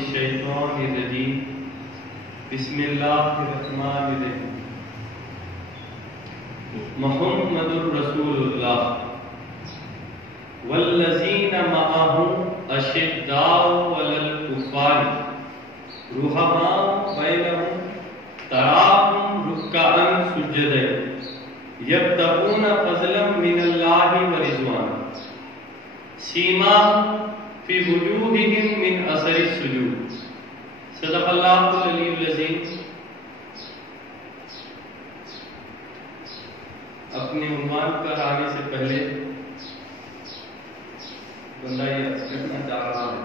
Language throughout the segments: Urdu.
الشیطان الرجیم بسم اللہ الرحمن الرحیم محمد رسول اللہ والذین معہ اشداء علی الکفار رحماء بینہم تراہم رکعا سجدا یبتغون فضلا من اللہ ورضوانا سیماہم فی وجوہہم من اثر السجود۔ صدق اللہ العلی العظیم۔ اپنے عنوان پر آنے سے پہلے بندہ یہ کہنا چاہ رہا ہے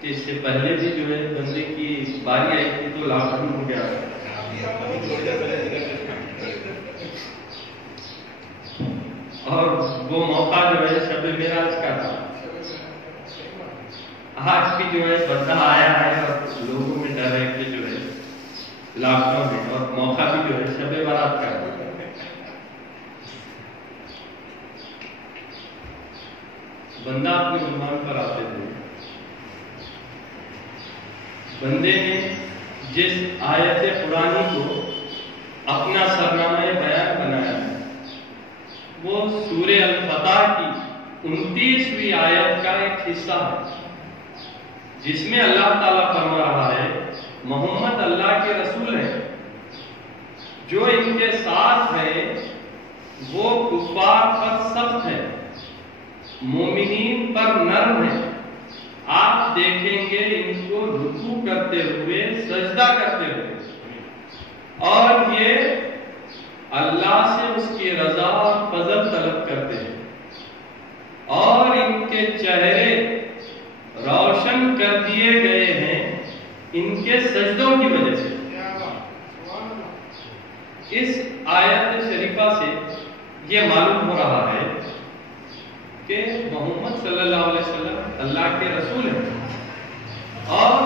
کہ اس سے پہلے بھی جو ہے بندے کی باری آئی تھی تو لاکھ ہو گیا، اور وہ موقع جو ہے شب معراج کا تھا۔ آج بھی جو ہے بندہ آیا ہے اور لوگوں میں ڈر ہے کہ جو ہے لاک ڈاؤن ہے، اور موقع بھی جو ہے شب برات کا ہے۔ بندہ اپنے عنوان پر آتے تھے، بندے نے جس آیت قرآنی کو اپنا سرنامہ بیان بنایا ہے وہ سورہ الفتح کی 29ویں آیت کا ایک حصہ ہے، جس میں اللہ تعالیٰ فرما رہا ہے محمد اللہ کے رسول ہیں، جو ان کے ساتھ ہیں وہ کفار پر سخت ہے، مومنین پر نرم ہے، آپ دیکھیں گے ان کو رکوع کرتے ہوئے سجدہ کرتے ہوئے، اور یہ اللہ سے اس کی رضا اور فضل طلب کرتے ہیں، اور ان کے چہرے روشن کر دیے گئے ہیں ان کے سجدوں کی وجہ سے۔ اس آیت شریفہ سے یہ معلوم ہو رہا ہے کہ محمد صلی اللہ علیہ وسلم اللہ کے رسول ہیں، اور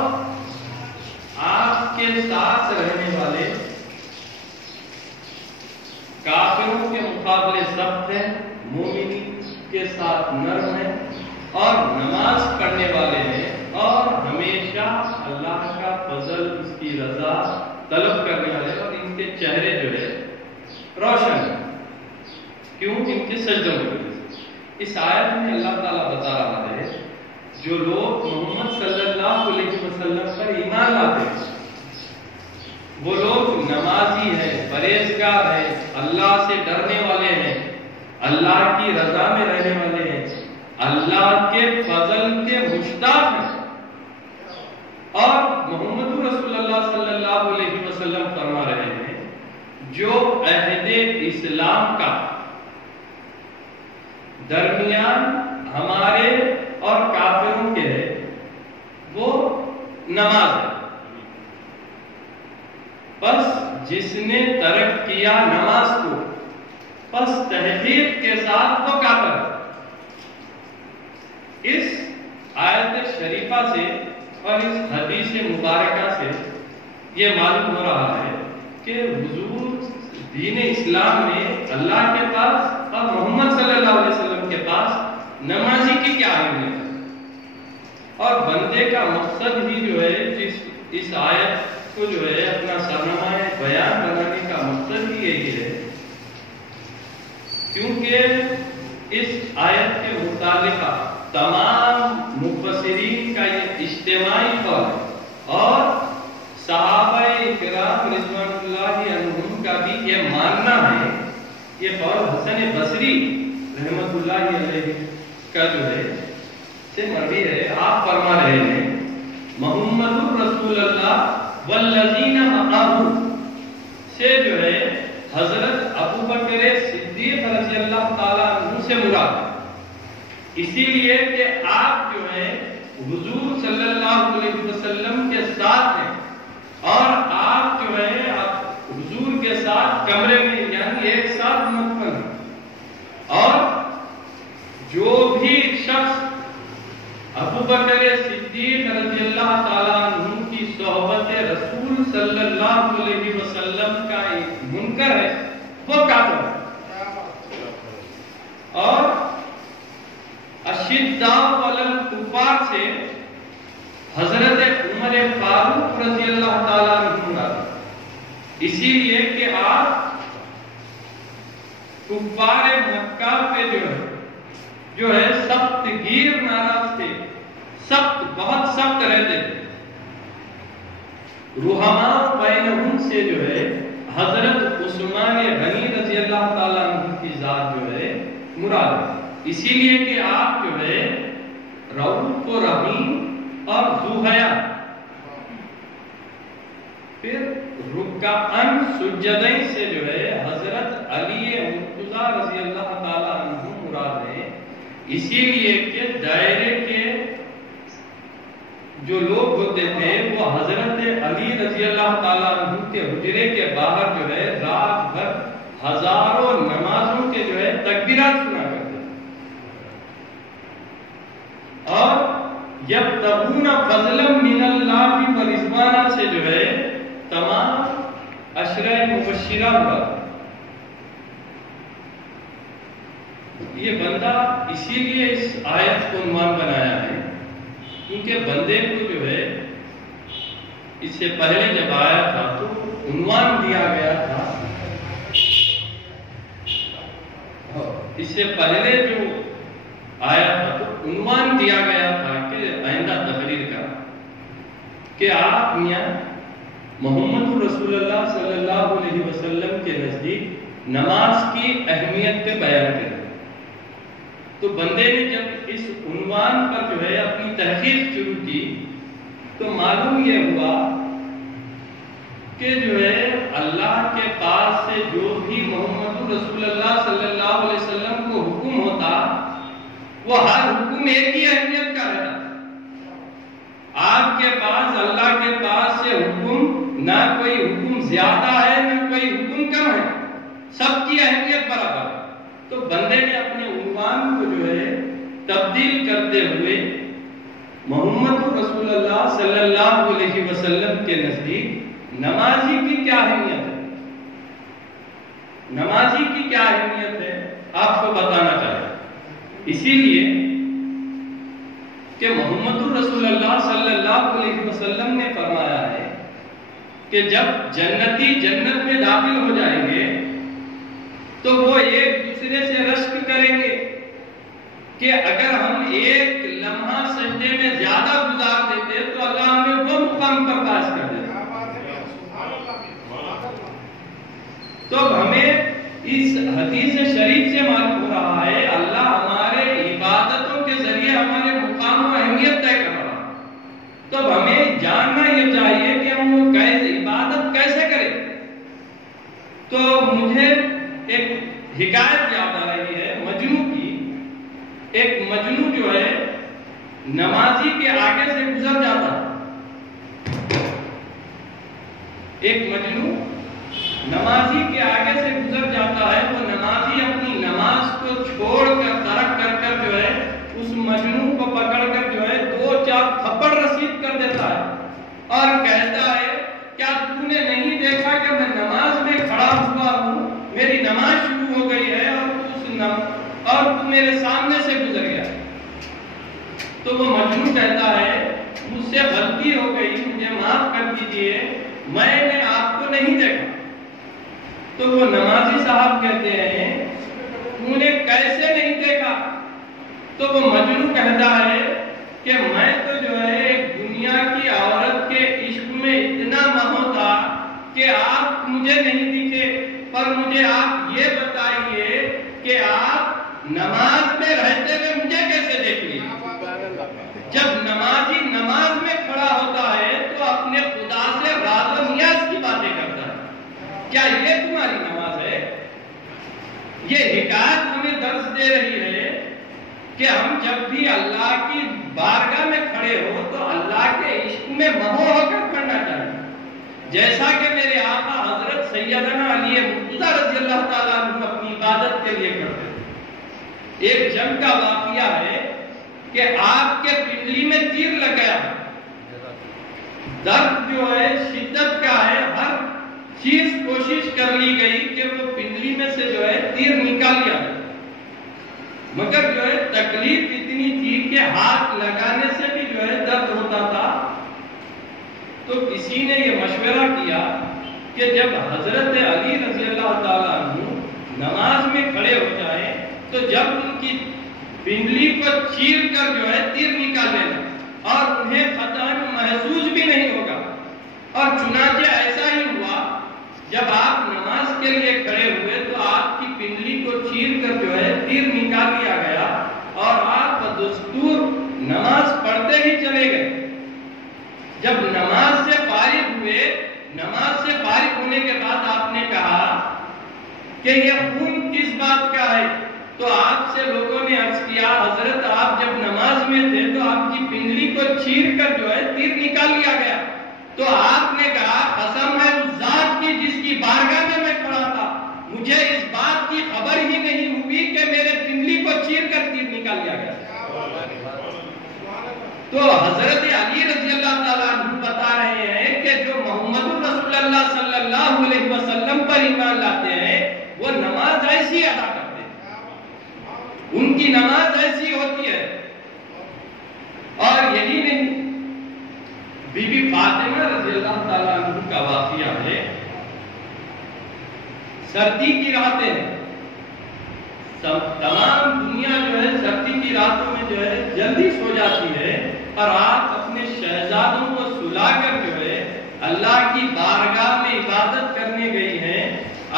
آپ کے ساتھ رہنے والے کافروں کے مقابلے سخت ہیں، مومنین کے ساتھ نرم ہیں، اور نماز پڑھنے والے ہیں، اور ہمیشہ اللہ کا فضل اس کی رضا طلب کرنے والے، اور ان کے چہرے جو ہے روشن ہیں، کیوں؟ ان کے سجدوں کی وجہ سے۔ اس آیت میں اللہ تعالیٰ بتا رہا ہے جو لوگ محمد صلی اللہ علیہ وسلم پر ایمان لاتے ہیں، وہ لوگ نمازی ہیں، پرہیزگار ہیں، اللہ سے ڈرنے والے ہیں، اللہ کی رضا میں رہنے والے ہیں، اللہ کے فضل کے مشتاق ہیں، اور محمد رسول اللہ صلی اللہ علیہ وسلم فرما رہے ہیں جو عہد اسلام کا درمیان ہمارے اور کافروں کے ہے وہ نماز ہے، بس جس نے ترک کیا نماز کو بس تحقیق کے ساتھ وہ کافر ہے۔ اس آیت شریفہ سے اور اس حدیث مبارکہ سے یہ معلوم ہو رہا ہے کہ حضور دین اسلام میں اللہ کے پاس اور محمد صلی اللہ علیہ وسلم کے پاس نمازی کی کیا اہمیت ہے، اور بندے کا مقصد ہی جو ہے اس آیت کو جو ہے اپنا سرنامہ بیان بنانے کا مقصد ہی یہی ہے، کیونکہ اس آیت کے متعلقہ تمام مفسرین کا یہ اجتماعی قول ہے، اور صحابہ کرام رضوان اللہ عنہم کا بھی یہ ماننا ہے، یہ قول حسن بصری رحمت اللہ علیہ کا جو ہے سے مروی ہے۔ آپ فرما رہے ہیں محمد رسول اللہ والذین معہ سے جو ہے حضرت ابو بکر صدیق رضی اللہ تعالیٰ عنہ سے مراد ہے، اسی لیے کہ آپ جو ہے حضور صلی اللہ علیہ وسلم کے ساتھ ہیں، اور آپ جو ہے حضور کے ساتھ کمرے میں یعنی ایک ساتھ مدفن ہیں، اور جو بھی شخص ابو بکر صدیق رضی اللہ تعالیٰ عنہ کی صحبت رسول صلی اللہ علیہ وسلم کا منکر ہے وہ کافر ہے، اور اشداء علی الکفار سے حضرت فاروق رضی اللہ تعالیٰ عنہ مراد، اسی لیے کہ آپ کفار مکہ پہ جو ہے سخت گیر ناراض تھے، سخت بہت سخت رہتے تھے. رحماء بینہم سے جو ہے حضرت عثمان غنی رضی اللہ تعالیٰ عنہ کی ذات جو ہے مراد ہے، اسی لیے کہ آپ جو ہے رؤوف و رحیم اور ذو حیا. پھر رکعن سجدین سے جو ہے حضرت علی مرتضی رضی اللہ تعالیٰ عنہ مراد ہے، اسی لیے کہ دائرے کے جو لوگ ہوتے تھے وہ حضرت علی رضی اللہ تعالیٰ عنہ کے حجرے کے باہر جو ہے رات بھر ہزاروں نمازوں کے جو ہے تکبیرات سنا کرتے تھے. اور یبتغون فضلا من اللہ ورضوانا سے جو ہے تمام عشرہ مبشرہ ہوا. یہ بندہ اسی لیے اس آیت کو عنوان بنایا ہے کیونکہ بندے کو جو ہے اس سے پہلے جب آیا تھا تو عنوان دیا گیا تھا، اس سے پہلے جو آیا تھا تو عنوان دیا گیا تھا کہ آئندہ تقریر کا کہ آپ میاں محمد رسول اللہ صلی اللہ علیہ وسلم کے نزدیک نماز کی اہمیت پہ بیان کریں. تو بندے نے جب اس عنوان پر جو ہے اپنی تحقیق شروع کی تو معلوم یہ ہوا کہ جو ہے اللہ کے پاس سے جو بھی محمد رسول اللہ صلی اللہ علیہ وسلم کو حکم ہوتا وہ ہر حکم ایک ہی اہمیت کا رہتا. آپ کے پاس اللہ کے پاس سے حکم نہ کوئی حکم زیادہ ہے نہ کوئی حکم کم ہے، سب کی اہمیت برابر ہے. تو بندے نے اپنے عنوان کو جو ہے تبدیل کرتے ہوئے محمد رسول اللہ صلی اللہ علیہ وسلم کے نزدیک نمازی کی کیا اہمیت ہے، نمازی کی کیا اہمیت ہے آپ کو بتانا چاہیے. اسی لیے کہ محمد رسول اللہ صلی اللہ علیہ وسلم نے فرمایا ہے کہ جب جنتی جنت میں داخل ہو جائیں گے تو وہ ایک دوسرے سے رشک کریں گے کہ اگر ہم ایک لمحہ سجدے میں زیادہ گزار دیتے تو اللہ ہمیں وہ مقام پر پاس کر دیتا. تو ہمیں اس حدیث شریف سے معلوم ہو رہا ہے اللہ ہمارے عبادتوں کے ذریعے ہمارے مقام و اہمیت طے کر رہا ہے. تو ہمیں جاننا یہ چاہیے کہ ہم وہ عبادت کیسے کریں. تو مجھے ایک حکایت یاد آ رہی ہے مجنو کی. ایک مجنو جو ہے نمازی کے آگے سے گزر جاتا، ایک مجنو نمازی کے آگے سے گزر جاتا ہے. وہ نمازی اپنی نماز کو چھوڑ کر ترک کر کر جو ہے اس مجنو کو پکڑ کر جو ہے 2-4 تھپڑ رسید کر دیتا ہے اور کہتا ہے کیا تو نے نہیں دیکھا کہ میں نماز میں کھڑا ہوا ہوں، میری نماز شروع ہو گئی ہے اور تو میرے سامنے سے گزر گیا. تو وہ مجنون کہتا ہے مجھ سے غلطی ہو گئی، مجھے معاف کر دیجئے، میں نے آپ کو نہیں دیکھا. تو وہ نمازی صاحب کہتے ہیں تو نے کیسے نہیں دیکھا؟ تو وہ مجنون کہتا ہے کہ میں تو جو ہے ایک دنیا کی عورت کے عشق میں اتنا مہو تھا کہ آپ مجھے نہیں دکھے، پر مجھے آپ یہ بتائیے کہ آپ نماز میں رہتے ہوئے مجھے کیسے دیکھ لیے؟ جب نمازی نماز میں کھڑا ہوتا ہے تو اپنے خدا سے راز و نیاز کی باتیں کرتا ہے. کیا یہ تمہاری نماز ہے؟ یہ حکایت ہمیں درس دے رہی ہے کہ ہم جب بھی اللہ کی بارگاہ میں کھڑے ہو تو اللہ کے عشق میں مہو ہو کر پڑھنا چاہیے، جیسا کہ میرے آقا حضرت سیدنا علی مرتضی رضی اللہ تعالیٰ عنہ اپنی عبادت کے لیے کرتے تھے. ایک جنگ کا واقعہ ہے کہ آپ کے پنڈلی میں تیر لگ گیا، درد جو ہے شدت کا ہے، ہر چیز کوشش کر لی گئی کہ وہ پنڈلی میں سے جو ہے تیر نکال لیا جائے، مگر جو ہے تکلیف اتنی تھی کہ ہاتھ لگانے سے بھی جو ہے درد ہوتا تھا. تو کسی نے یہ مشورہ کیا کہ جب حضرت علی رضی اللہ تعالیٰ عنہ نماز میں کھڑے ہو جائیں تو جب ان کی پنڈلی کو چیر کر جو ہے تیر نکال لینا اور انہیں خطرہ محسوس بھی نہیں ہوگا. اور چنانچہ ایسا ہی ہوا. جب آپ نماز کے لیے کھڑے ہوئے تو آپ کی پنڈلی کو چیر کر جو ہے تیر نکال لیا گیا اور آپ بدستور نماز پڑھتے ہی چلے گئے. جب نماز سے فارغ ہوئے، نماز سے فارغ ہونے کے بعد آپ نے کہا کہ یہ خون کس بات کا ہے؟ تو آپ سے لوگوں نے عرض کیا حضرت آپ جب نماز میں تھے تو آپ کی پنڈلی کو چیر کر جو ہے تیر نکال لیا گیا. تو آپ نے کہا قسم ہے اس ذات کی جس کی بارگاہ میں کھڑا تھا، مجھے اس بات کی خبر ہی نہیں ہوئی کہ میرے پنڈلی کو چیر کر تیر نکال لیا گیا. تو حضرت علی رضی اللہ تعالیٰ عنہ بتا رہے ہیں کہ جو محمد رسول اللہ صلی اللہ علیہ وسلم پر ایمان لاتے ہیں وہ نماز ایسی ادا کرتے ہیں، ان کی نماز ایسی ہوتی ہے. اور یہی نہیں، بی بی فاطمہ رضی اللہ تعالیٰ عنہ کا واقعہ ہے. سردی کی راتیں ہیں، تمام دنیا جو ہے سردی کی راتوں میں جو ہے جلدی سو جاتی ہے اور آپ اپنے شہزادوں کو سلا کر جو ہے اللہ کی بارگاہ میں عبادت کرنے گئی ہیں.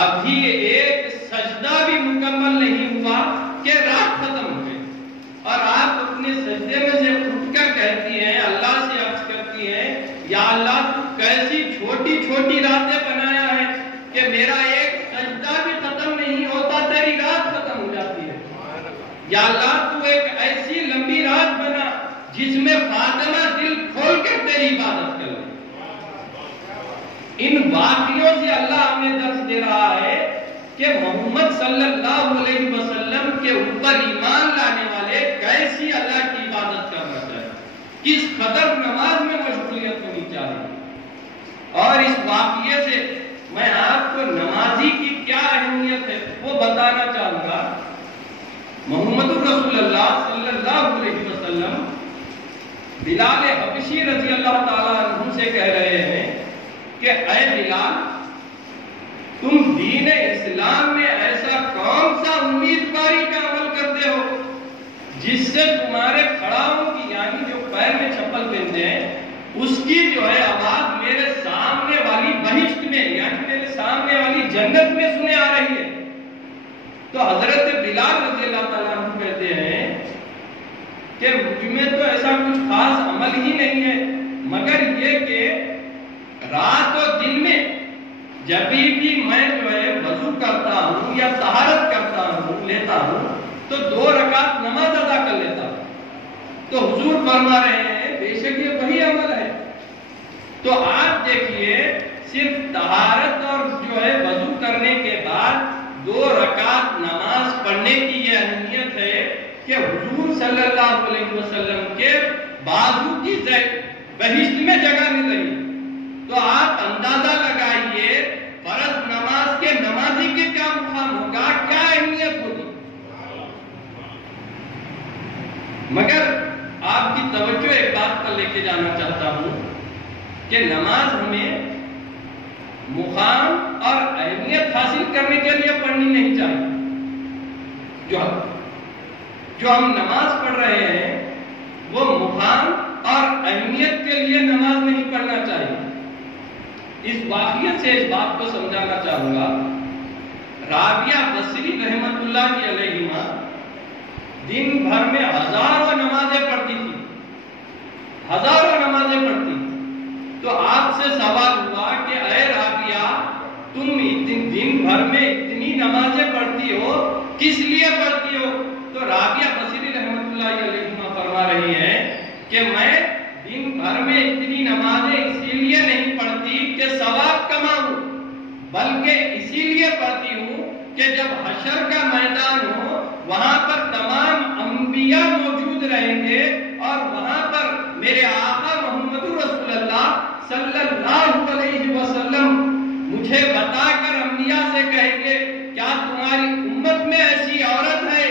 ابھی ایک سجدہ بھی مکمل نہیں ہوا کہ رات ختم ہو گئی اور آپ اپنے سجدے میں سے اٹھ کر کہتی ہیں، اللہ سے عرض کرتی ہیں، یا اللہ تو کیسی چھوٹی چھوٹی راتیں بنایا ہے کہ میرا ایک سجدہ بھی ختم نہیں ہوتا تیری رات ختم ہو جاتی ہے. یا اللہ تو ایک ایسی لمبی رات بنا جس میں فاطمہ دل کھول کر تیری عبادت کر لے. ان واقعوں سے اللہ ہمیں درس دے رہا ہے کہ محمد صلی اللہ علیہ وسلم کے اوپر ایمان لانے والے کیسی اللہ کی عبادت کرنا چاہیے، کس قدر نماز میں مشغولیت ہونی چاہیے. اور اس واقعے سے میں آپ کو نمازی کی کیا اہمیت ہے وہ بتانا چاہوں گا. محمد رسول اللہ صلی اللہ علیہ وسلم بلال حبشی رضی اللہ تعالیٰ عنہ سے کہہ رہے ہیں کہ اے بلال، تم دین اسلام میں ایسا کون سا امیدواری کا عمل کرتے ہو جس سے تمہارے کھڑاؤں کی یعنی جو پیر میں چپل پہنتے ہیں اس کی جو ہے آواز میرے سامنے والی بہشت میں یعنی میرے سامنے والی جنت میں سنے آ رہی ہے. تو حضرت بلال رضی اللہ تعالیٰ عنہ کہتے ہیں کہ مجھ میں تو ایسا کچھ خاص عمل ہی نہیں ہے مگر یہ کہ رات و دن میں جب بھی میں جو ہے وضو کرتا ہوں یا طہارت کرتا ہوں لیتا ہوں تو 2 رکعت نماز ادا کر لیتا ہوں. تو حضور فرما رہے ہیں بے شک یہ وہی عمل ہے. تو آپ دیکھیے صرف طہارت اور جو ہے وضو کرنے کے بعد 2 رکعت نماز پڑھنے کی یہ اہمیت ہے کہ حضور صلی اللہ علیہ وسلم کے بازو کی بہشت میں جگہ مل رہی ہے. تو آپ اندازہ لگائیے فرض نماز کے نمازی کے کیا مقام ہوگا، کیا اہمیت ہوگی. مگر آپ کی توجہ ایک بات پر لے کے جانا چاہتا ہوں کہ نماز ہمیں مقام اور اہمیت حاصل کرنے کے لیے پڑھنی نہیں چاہیے. جو ہم نماز پڑھ رہے ہیں وہ مقام اور اہمیت کے لیے نماز نہیں پڑھنا چاہیے. اس واقعیت سے اس بات کو سمجھانا چاہوں گا. رابعہ بصری رحمت اللہ علیہ دن بھر میں ہزاروں نمازیں پڑھتی تھی، ہزاروں نمازیں پڑھتی. تو آپ سے سوال ہوا کہ اے رابعہ تم دن بھر میں اتنی نمازیں پڑھتی ہو کس لیے پڑھتی ہو؟ تو رابعہ بصری رحمت اللہ علیہ فرما رہی ہے کہ میں دن بھر میں اتنی نمازیں اسی لیے نہیں پڑھتی کہ ثواب کماؤں، بلکہ اسی لیے پڑھتی ہوں کہ جب حشر کا میدان ہو وہاں پر تمام انبیاء موجود رہیں گے اور وہاں پر میرے آقا محمد رسول اللہ صلی اللہ علیہ وسلم مجھے بتا کر انبیاء سے کہیں گے کیا تمہاری امت میں ایسی عورت ہے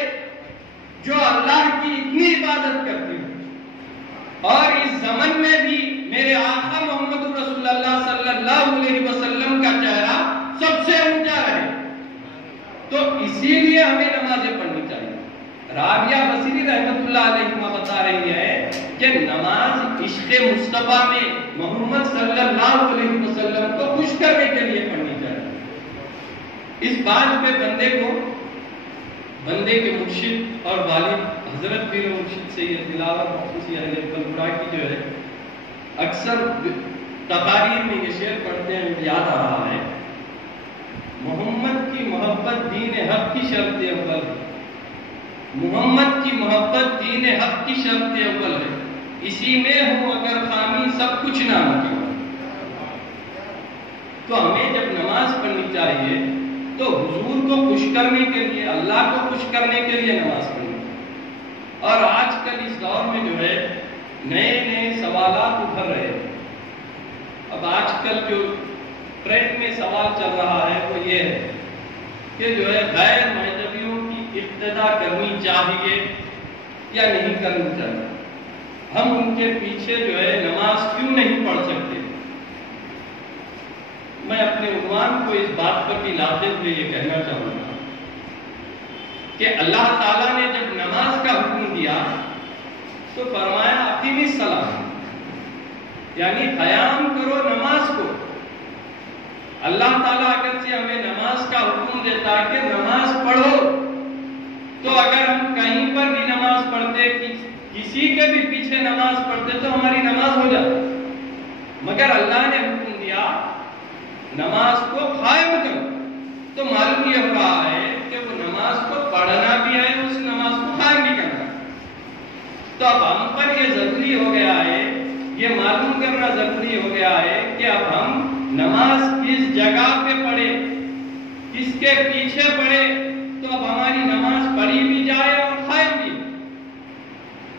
جو اللہ کی اتنی عبادت کرتی ہے؟ اور اس زمن میں بھی میرے آقا محمد رسول اللہ صلی اللہ علیہ وسلم کا چہرہ سب سے اونچا رہے. تو اسی لیے ہمیں نمازیں پڑھنی چاہیے. رابعہ بصری رحمۃ اللہ علیہ بتا رہی ہے کہ نماز عشق مصطفیٰ میں محمد صلی اللہ علیہ وسلم کو خوش کرنے کے لیے پڑھنی چاہیے. اس بات پہ بندے کے مرشد اور والد حضرت پیر مرشد سید دلاور مفتی اہل بلبڑا کی جو ہے اکثر تقاریر میں یہ شعر پڑھتے ہیں, مجھے یاد آ رہا ہے, محمد کی محبت دین حق کی شرط اول ہے. محمد کی محبت دین حق کی شرط اول ہے, اسی میں ہوں اگر خامی سب کچھ ناممکن. تو ہمیں جب نماز پڑھنی چاہیے تو حضور کو خوش کرنے کے لیے, اللہ کو خوش کرنے کے لیے نماز پڑھنی. اور آج کل اس دور میں جو ہے نئے سوالات ابھر رہے ہیں. اب آج کل جو ٹرینڈ میں سوال چل رہا ہے وہ یہ ہے کہ جو ہے غیر مذہبیوں کی اقتدا کرنی چاہیے یا نہیں کرنی چاہیے. ہم ان کے پیچھے جو ہے نماز کیوں نہیں پڑھ سکتے. میں اپنے عنوان کو اس بات پر بھی لاتے ہوئے یہ کہنا چاہوں گا کہ اللہ تعالیٰ نے جب نماز کا حکم دیا تو فرمایا اقیم الصلاۃ, یعنی قیام کرو نماز کو. اللہ تعالیٰ اگر سے ہمیں نماز کا حکم دیتا کہ نماز پڑھو, تو اگر ہم کہیں پر بھی نماز پڑھتے, کسی کے بھی پیچھے نماز پڑھتے تو ہماری نماز ہو جاتی. مگر اللہ نے حکم دیا نماز کو قائم کرو, تو معلوم یہ ہو رہا ہے کہ وہ نماز کو پڑھنا بھی ہے, اس نماز کو قائم بھی کرنا. تو اب ہم پر یہ ضروری ہو گیا ہے, یہ معلوم کرنا ضروری ہو گیا ہے کہ اب ہم نماز کس جگہ پہ پڑھے, کس کے پیچھے پڑھے, تو اب ہماری نماز پڑھی بھی جائے اور قائم بھی.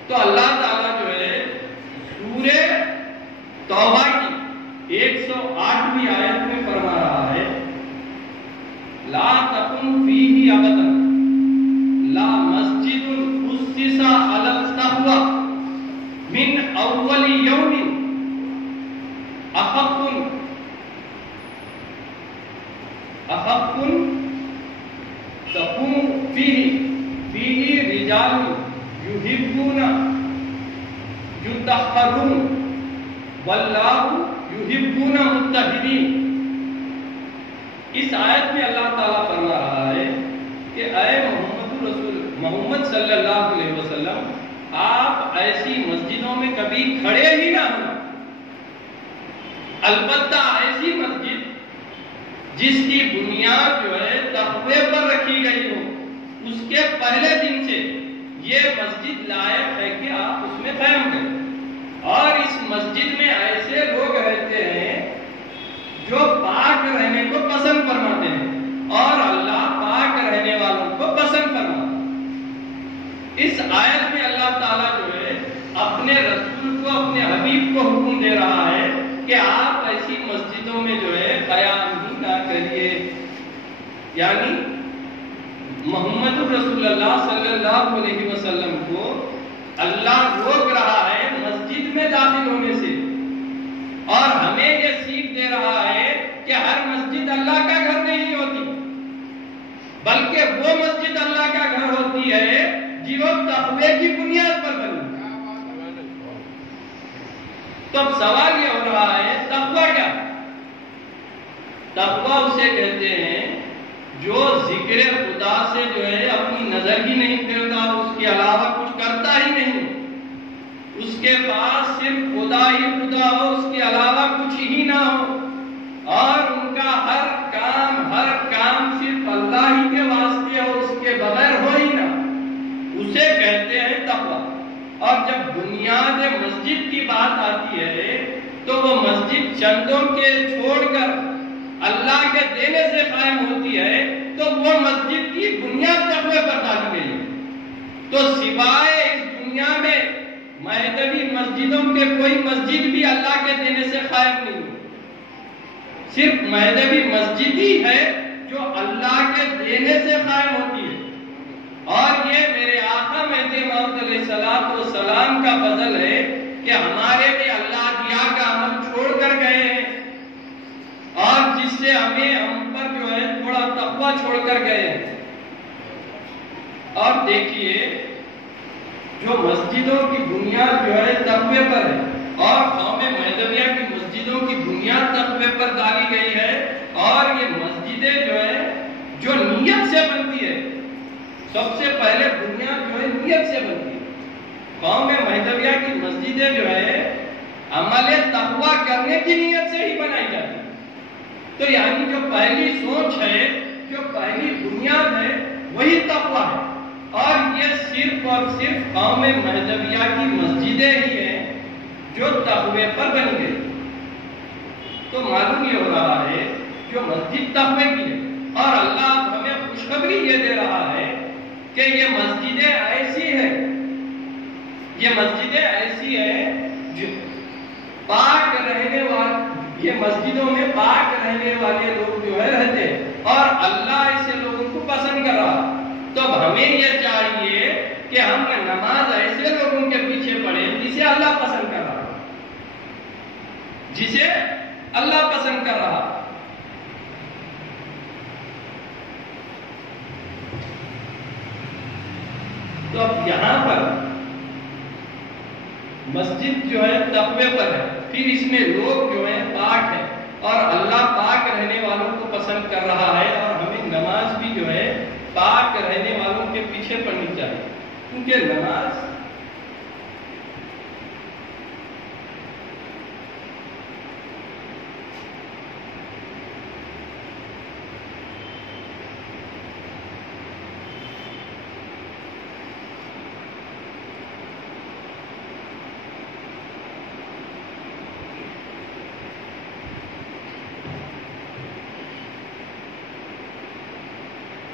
تو اللہ تعالیٰ جو ہے سورہ توبہ کی 108ویں آیت میں فرما رہا ہے لا تقم فیہ ابدا لا مسجد اسس علی التقوی من اول یوم احق تقوم فیہ رجال یحبون یطہرون واللہ یحبون مطہرین. اس آیت میں اللہ تعالیٰ فرما رہا ہے کہ اے محمد صلی اللہ علیہ وسلم, آپ ایسی مسجدوں میں کبھی کھڑے ہی نہ ہوں. البتہ ایسی مسجد جس کی بنیاد جو ہے تقوی پر رکھی گئی ہو, اس کے پہلے دن سے یہ مسجد لائق ہے کہ آپ اس میں قیام کریں. اور اس مسجد میں ایسے لوگ رہتے ہیں جو پاک رہنے کو پسند فرماتے ہیں, اور اللہ پاک رہنے والوں کو پسند فرماتا ہے. اس آیت میں اللہ تعالیٰ جو ہے اپنے رسول کو, اپنے حبیب کو حکم دے رہا ہے کہ آپ ایسی مسجدوں میں جو ہے قیام ہی نہ کریے. یعنی محمد رسول اللہ صلی اللہ علیہ وسلم کو اللہ روک رہا ہے مسجد میں داخل ہونے سے, اور ہمیں یہ سیکھ دے رہا ہے کہ ہر مسجد اللہ کا گھر نہیں ہوتی, بلکہ وہ مسجد اللہ کا گھر ہوتی ہے جو تقوی کی بنیاد پر بنی. تو اب سوال یہ ہو رہا ہے تقوی کیا؟ تقوی اسے کہتے ہیں جو ذکر خدا سے جو ہے اپنی نظر ہی نہیں پھیرتا, اس کے علاوہ کچھ کرتا ہی نہیں, اس کے پاس صرف خدا ہی خدا ہو, اس کے علاوہ کچھ ہی نہ ہو, اور ان کا ہر کام صرف اللہ ہی کے واسطے ہو, اس کے بغیر ہو ہی نہ, اسے کہتے ہیں تقوی. اور جب بنیاد مسجد کی بات آتی ہے تو وہ مسجد چندوں کے چھوڑ کر اللہ کے دینے سے قائم ہوتی ہے, تو وہ مسجد کی بنیاد تقوی پر ڈالی گئی. تو سوائے اس دنیا میں مذہبی مسجدوں کے کوئی مسجد بھی اللہ کے دینے سے قائم نہیں ہوئی. صرف مذہبی مسجد ہی ہے جو اللہ کے دینے سے قائم ہوتی ہے. اور یہ میرے آقا مہدی موعود علیہ الصلوۃ والسلام کا فضل ہے کہ ہمارے لیے اللہ دیا کا عمل چھوڑ کر گئے ہیں سے ہم پر جو ہے تھوڑا تقویٰ چھوڑ کر گئے ہیں۔ اور دیکھیے جو مسجدوں کی بنیاد جو ہے تقوی پر ہے، اور قوم مہدویہ کی مسجدوں کی بنیاد تقوی پر ڈالی گئی ہے، اور یہ مسجدیں جو ہے جو نیت سے بنتی ہے، سب سے پہلے بنیاد جو ہے نیت سے بنتی ہے۔ قوم مہدویہ کی مسجدیں جو ہے عمل تقوی کرنے کی نیت سے ہی بنائی جاتی ہے۔ تو یعنی جو پہلی سوچ ہے، جو پہلی بنیاد ہے، وہی تقوی ہے، اور یہ صرف اور صرف قوم مہدویہ کی مسجدیں ہی ہیں جو تقوی پر بن گئی۔ تو معلوم یہ ہو رہا ہے جو مسجد تقوی کی ہے، اور اللہ ہمیں خوشخبری یہ دے رہا ہے کہ یہ مسجدیں ایسی ہیں، یہ مسجدیں ایسی ہیں جو پاک رہنے والے، یہ مسجدوں میں پاک رہنے والے لوگ جو ہے رہتے ہیں، اور اللہ ایسے لوگوں کو پسند کر رہا ہے۔ تو ہمیں یہ چاہیے کہ ہم نماز ایسے لوگوں کے پیچھے پڑھیں جسے اللہ پسند کر رہا، جسے اللہ پسند کر رہا۔ تو اب یہاں پر مسجد جو ہے تقوی پر ہے، پھر اس میں لوگ جو ہیں پاک ہیں، اور اللہ پاک رہنے والوں کو پسند کر رہا ہے، اور ہمیں نماز بھی جو ہے پاک رہنے والوں کے پیچھے پڑھنی چاہیے، کیونکہ نماز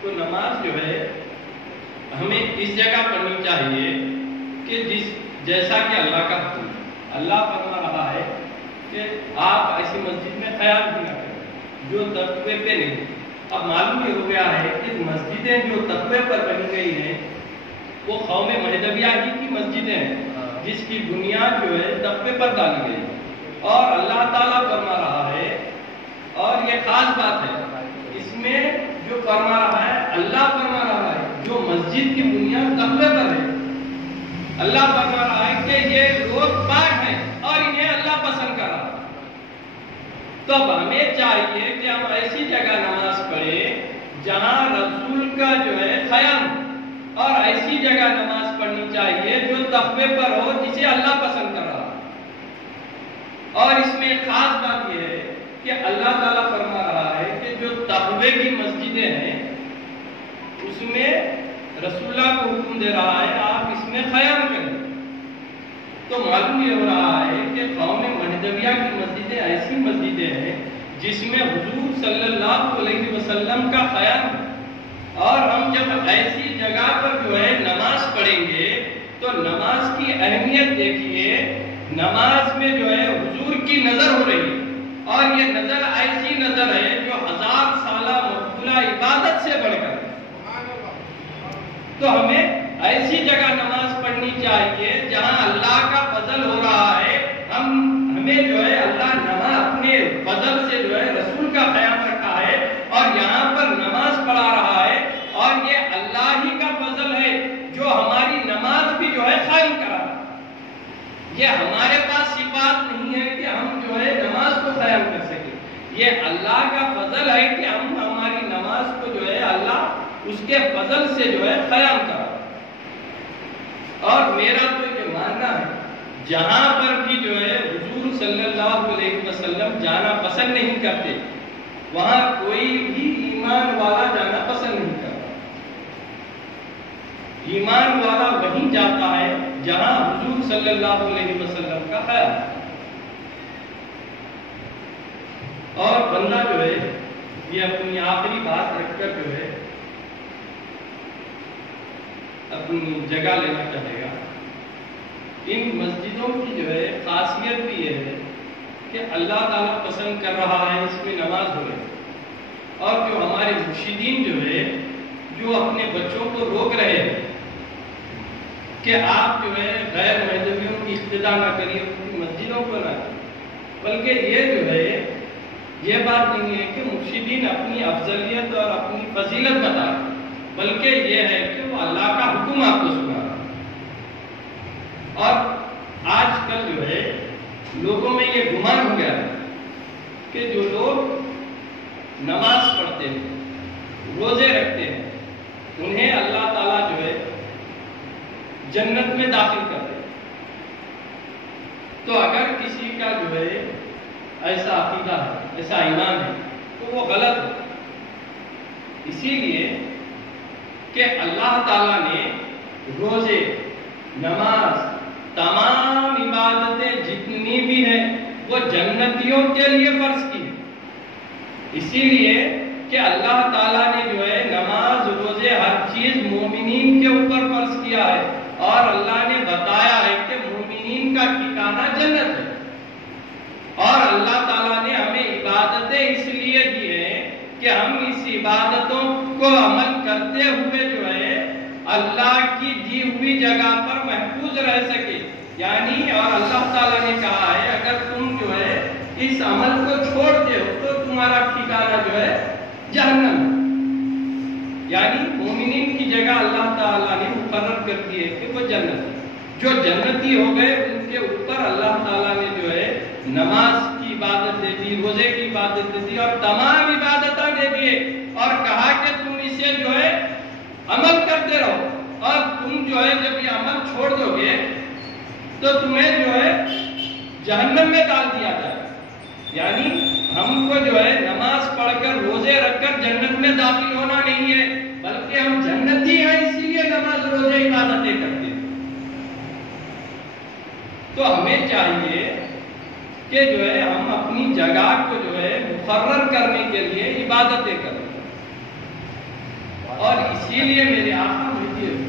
تو نماز جو ہے ہمیں اس جگہ پڑھنی چاہیے کہ جیسا کہ اللہ کا حکم ہے۔ اللہ فرما رہا ہے کہ آپ ایسی مسجد میں خیال بھی نہ کریں جو تقوی پہ نہیں۔ اب معلوم یہ ہو گیا ہے کہ مسجدیں جو تقوی پر بنی گئی ہیں وہ قوم مہدویہ ہی کی مسجدیں ہیں، جس کی بنیاد جو ہے تقوی پر ڈالی گئی، اور اللہ تعالیٰ فرما رہا ہے، اور یہ خاص بات ہے اس میں جو فرما رہا ہے، اللہ فرما رہا ہے جو مسجد کی بنیاد تقوی پر ہے، اللہ فرما رہا ہے کہ یہ لوگ پاک ہیں اور انہیں اللہ پسند کر رہا ہے۔ تو اب ہمیں چاہیے کہ ہم ایسی جگہ نماز پڑھیں جہاں رسول کا جو ہے خیال، اور ایسی جگہ نماز پڑھنی چاہیے جو تقوی پر ہو، جسے اللہ پسند کر رہا ہے۔ اور اس میں خاص بات یہ ہے کہ اللہ تعالیٰ فرما رہا ہے کہ جو تقوی کی مسجدیں ہیں اس میں رسول اللہ کو حکم دے رہا ہے آپ اس میں خیام کریں۔ تو معلوم یہ ہو رہا ہے کہ قوم مہدویہ کی مسجدیں ایسی مسجدیں ہیں جس میں حضور صلی اللہ علیہ وسلم کا خیام ہے، اور ہم جب ایسی جگہ پر جو ہے نماز پڑھیں گے تو نماز کی اہمیت دیکھیے، نماز میں جو ہے حضور کی نظر ہو رہی ہے، اور یہ نظر ایسی نظر ہے جو 1000 سالہ مقبولہ عبادت سے بڑھ کر، تو ہمیں ایسی جگہ نماز پڑھنی چاہیے جہاں اللہ کا فضل ہو رہا ہے، ہمیں جو ہے اللہ نماز اپنے فضل سے جو ہے رسول کا خیال رکھا ہے، اور یہاں پر نماز پڑھا رہا ہے، اور یہ اللہ ہی کا فضل ہے جو ہماری نماز بھی جو ہے قائم کرا رہا ہے۔ یہ ہمارے پاس صفات نہیں ہے کہ ہم جو ہے نماز کو قائم کر سکیں، یہ اللہ کا فضل ہے کہ ہم ہماری نماز کو جو ہے اللہ اس کے فضل سے جو ہے قیام کرا۔ اور میرا تو یہ ماننا ہے جہاں پر بھی جو ہے حضور صلی اللہ علیہ وسلم جانا پسند نہیں کرتے، وہاں کوئی بھی ایمان والا جانا پسند نہیں کرتا۔ ایمان والا وہیں جاتا ہے جہاں حضور صلی اللہ علیہ وسلم کا خیال، اور بندہ جو ہے یہ اپنی آخری بات رکھ کر جو ہے اپنی جگہ لینا چاہے گا۔ ان مسجدوں کی جو ہے خاصیت بھی یہ ہے کہ اللہ تعالیٰ پسند کر رہا ہے اس میں نماز ہو رہی، اور جو ہمارے مرشدین جو ہے جو اپنے بچوں کو روک رہے ہیں کہ آپ جو ہے غیر مہدویوں کی اقتدا نہ کریے، اپنی مسجدوں کو نہ کریں، بلکہ یہ جو ہے یہ بات نہیں ہے کہ مرشدین اپنی افضلیت اور اپنی فضیلت بتا رہے، بلکہ یہ ہے کہ وہ اللہ کا حکم آپ کو سنا رہا۔ اور آج کل جو ہے لوگوں میں یہ گمان ہو گیا ہے کہ جو لوگ نماز پڑھتے ہیں، روزے رکھتے ہیں، انہیں اللہ تعالیٰ جو ہے جنت میں داخل کرتے ہیں۔ تو اگر کسی کا جو ہے ایسا عقیدہ ہے، ایسا ایمان ہے، تو وہ غلط ہے، اسی لیے کہ اللہ تعالیٰ نے روزے، نماز، تمام عبادتیں جتنی بھی ہیں وہ جنتیوں کے لیے فرض کی ہے۔ اسی لیے کہ اللہ تعالیٰ نے جو ہے نماز، روزے، ہر چیز مومنین کے اوپر فرض کیا ہے، اور اللہ نے بتایا ہے کہ مومنین کا ٹھکانہ جنت ہے۔ اور اللہ تعالیٰ نے ہمیں عبادتیں اس لیے دی ہیں کہ ہم اس عبادتوں کو عمل کرتے ہوئے جو ہے اللہ کی دی ہوئی جگہ پر محفوظ رہ سکے، یعنی اور اللہ تعالیٰ نے کہا ہے اگر تم جو ہے اس عمل کو چھوڑتے ہو تو تمہارا ٹھکانہ جو ہے جہنم، یعنی مومنین کی جگہ اللہ تعالیٰ نے مقرر کر دی ہے کہ وہ جنت ہے۔ جو جنتی ہو گئے ان کے اوپر اللہ تعالیٰ نے جو ہے نماز کی عبادت دے دی، روزے کی عبادت دے دی، اور تمام عبادتیں دے دیے، اور کہا کہ تم اسے جو ہے عمل کرتے رہو، اور تم جو ہے جب یہ عمل چھوڑ دو گے تو تمہیں جو ہے جہنم میں ڈال دیا جائے۔ یعنی ہم کو جو ہے نماز پڑھ کر، روزے رکھ کر جنت میں داخل ہونا نہیں ہے، بلکہ ہم جنتی ہیں اسی لیے نماز، روزے، عبادتیں کرتے ہیں۔ تو ہمیں چاہیے کہ جو ہے ہم اپنی جگہ کو جو ہے مقرر کرنے کے لیے عبادتیں کریں، اور اسی لیے میرے آقا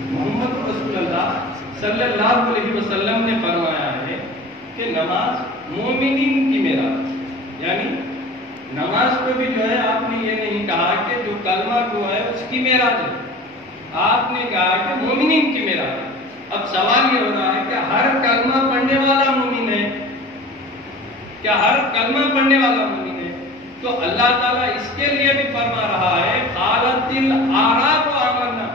محمد رسول اللہ صلی اللہ علیہ وسلم نے فرمایا ہے کہ نماز مومنین کی میراث، یعنی نماز کو بھی جو ہے آپ نے یہ نہیں کہا کہ جو کلمہ کو ہے اس کی میراث ہے، آپ نے کہا کہ مومنین کی میراث ہے۔ اب سوال یہ ہو رہا ہے کہ ہر کلمہ پڑھنے والا مومن ہے کیا؟ ہر کلمہ پڑھنے والا مومن ہے؟ تو اللہ تعالیٰ اس کے لیے بھی فرما رہا ہے قالت الاعراب آمنا،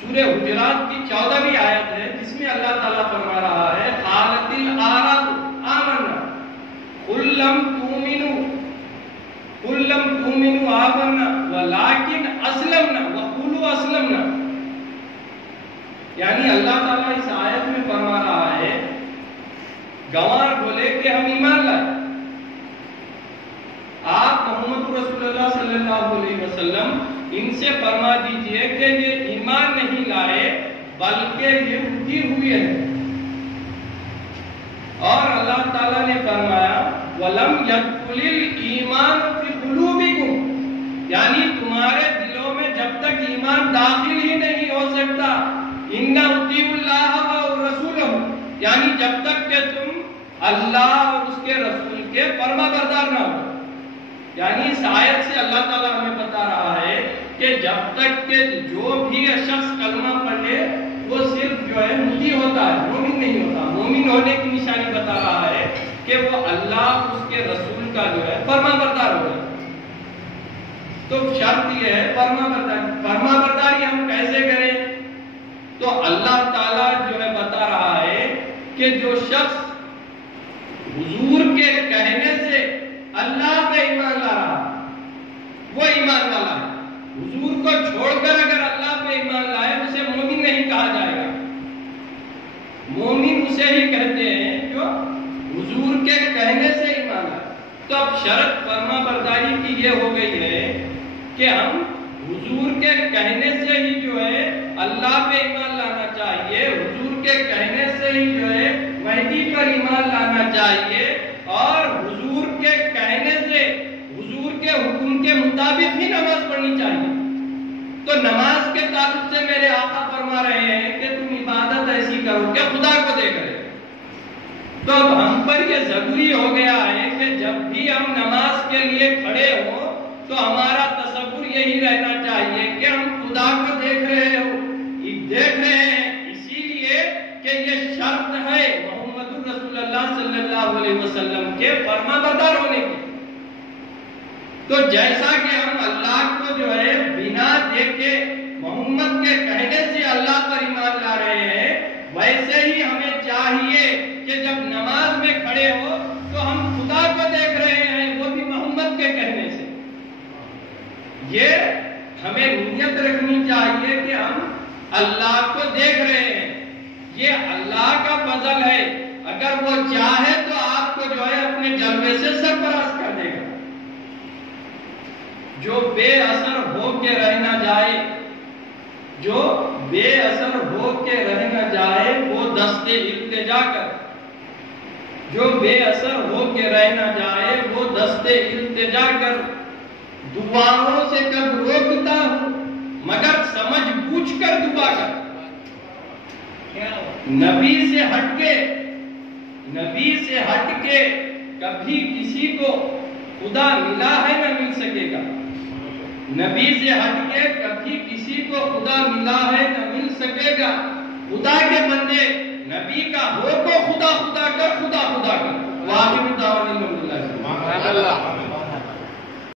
سورہ حجرات کی 14ویں آیت ہے جس میں اللہ تعالیٰ فرما رہا ہے قالت الاعراب آمنا قل لم تؤمنوا آمنا ولكن اسلمنا وقولوا اسلمنا، یعنی اللہ تعالیٰ اس آیت میں فرما رہا ہے گوار بولے کہ ہم ایمان لائے، آپ محمد رسول اللہ صلی اللہ علیہ وسلم ان سے فرما دیجئے کہ یہ ایمان نہیں لائے بلکہ یہ رکی ہوئی ہے۔ اور اللہ تعالیٰ نے فرمایا وَلَمْ يَدْخُلِ الْإِيمَانُ فِي قُلُوبِكُمْ، یعنی تمہارے دلوں میں جب تک ایمان داخل ہی نہیں ہو سکتا، اِنَّ اطیعوا اللَّهَ وَرَسُولَهُ، یعنی جب تک کہ تم اللہ اور اس کے رسول کے فرما بردار نہ ہو۔ یعنی اس آیت سے اللہ تعالیٰ ہمیں بتا رہا ہے کہ جب تک کہ جو بھی شخص کلمہ پڑھے وہ صرف جو ہے مطیع ہوتا ہے، مومن نہیں ہوتا۔ مومن ہونے کی نشانی بتا رہا ہے کہ وہ اللہ اس کے رسول کا جو ہے فرما بردار ہوگا۔ تو شرط یہ ہے فرما برداری۔ فرما برداری ہم کیسے کریں؟ تو اللہ تعالیٰ جو ہے بتا رہا ہے کہ جو شخص حضور کے کہنے سے اللہ پہ ایمان لا رہا وہ ایمان والا ہے۔ حضور کو چھوڑ کر اگر اللہ پہ ایمان لائے اسے مومن نہیں کہا جائے گا۔ مومن اسے ہی کہتے ہیں جو حضور کے کہنے سے ایمان لائے۔ تو اب شرط فرما برداری کی یہ ہو گئی ہے کہ ہم حضور کے کہنے سے ہی جو ہے اللہ پہ ایمان لانا چاہیے، حضور کے کہنے سے ہی جو ہے مہدی پر ایمان لانا چاہیے، اور حضور کے کہنے سے، حضور کے حکم کے مطابق ہی نماز پڑھنی چاہیے۔ تو نماز کے تعلق سے میرے آقا فرما رہے ہیں کہ تم عبادت ایسی کرو کہ خدا کو دیکھ رہے۔ تو اب ہم پر یہ ضروری ہو گیا ہے کہ جب بھی ہم نماز کے لیے کھڑے ہوں تو ہمارا تصور یہی رہنا چاہیے کہ ہم خدا کو دیکھ رہے ہیں، اسی لیے کہ یہ شرط ہے محمد رسول اللہ صلی اللہ علیہ وسلم کے فرما بردار ہونے کی۔ تو جیسا کہ ہم اللہ کو جو ہے بنا دیکھے محمد کے کہنے سے اللہ پر ایمان لا رہے ہیں، ویسے ہی ہمیں چاہیے کہ جب نماز میں کھڑے ہو تو ہم خدا کو دیکھ رہے ہیں، وہ بھی محمد کے کہنے سے۔ یہ ہمیں نیت رکھنی چاہیے کہ ہم اللہ کو دیکھ رہے ہیں، یہ اللہ کا فضل ہے۔ اگر وہ چاہے تو آپ کو جو ہے اپنے جلوے سے سرفراز کر دے گا۔ جو بے اثر ہو کے رہ نہ جائے، جو بے اثر ہو کے رہ نہ جائے وہ دستے التجا کر، جو بے اثر ہو کے رہ نہ جائے وہ دستے التجا کر، دعاؤں سے کب روکتا ہوں مگر سمجھ بوجھ کر دعا کر۔ نبی سے ہٹ کے کبھی کسی کو خدا ملا ہے نہ مل سکے گا، نبی سے ہٹ کے کبھی کسی کو خدا ملا ہے نہ مل سکے گا۔ خدا کے بندے نبی کا